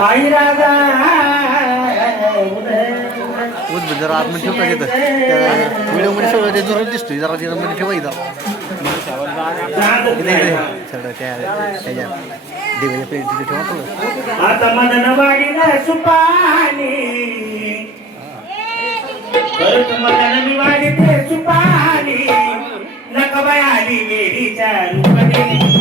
आई राजा जरा आतमध्ये ठेवता येतं व्हिडिओमध्ये सगळं ते जोरात दिसतोय जरा तिथं ठेवायचं त्याच्या देवाच्या पेटी तिथे ठेवा थोडं आता मदन वाडीला सुपानी परत मदन मी वाडीते सुपानी नकबाई आली गेलीच्या रूपाने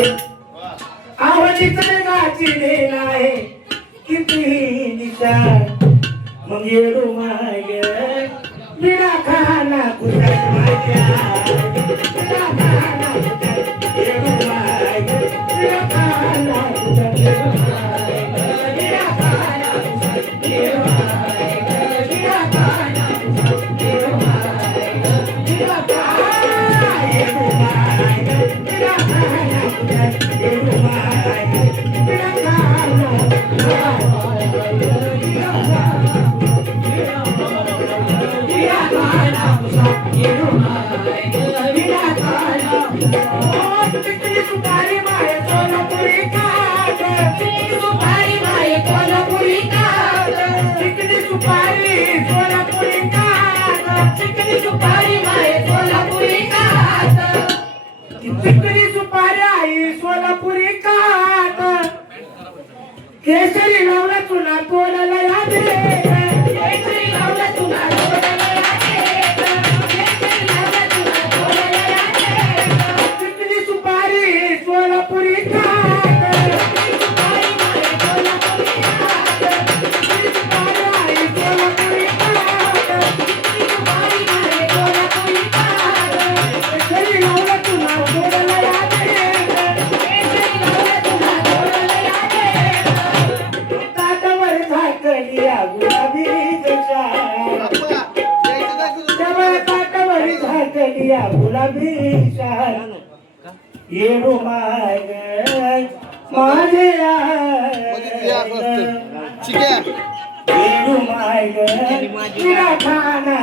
आवडीच गाची नाही किती निशा मग येडू माय विडा खाना कुठं माझ्या विडा खाना कुठं येडू माय विडा खाना कुठं येडू माय विडा खाना कुठं येडू माय विडा खाना कुठं येडू माय विडा खाना येडू माय विडा खाना कुठं येडू माय विडा खाना चिकनी सुपारी माय कोल्हापुरी काट सुपारी माय कोल्हापुरी काट चिकनी सुपारी कोल्हापुरी काट चिकनी सुपारी माय कोल्हापुरी काट चिकनी सुपारी आई सोलापुरी काट केसरी लावला तुला पोळाला याद रे केसरी लावला तुला पोळाला याद रे केसरी लावला तुला पोळाला याद रे चिकनी सुपारी सोलापुरी काट चिकनी सुपारी माय सोलापुरी काट चिकनी सुपारी आई सोलापुरी काट चिकनी सुपारी माय सोलापुरी काट केसरी लावला तुला पोळाला याद रे केसरी लावला तुला पोळाला याद रे ताटावर झाकली गुलाबी जशा त्यावर ताटावर झाकली गुलाबी शाल येडू माय माझे येडू माय विडा खाना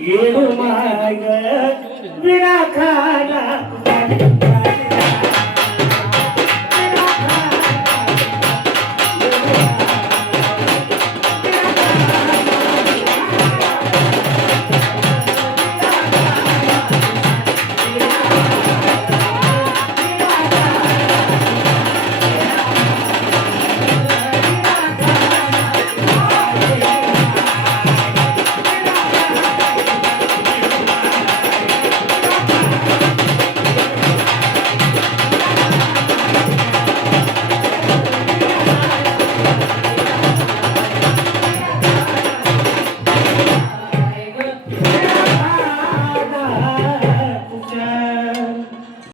येडू माय विडा खाना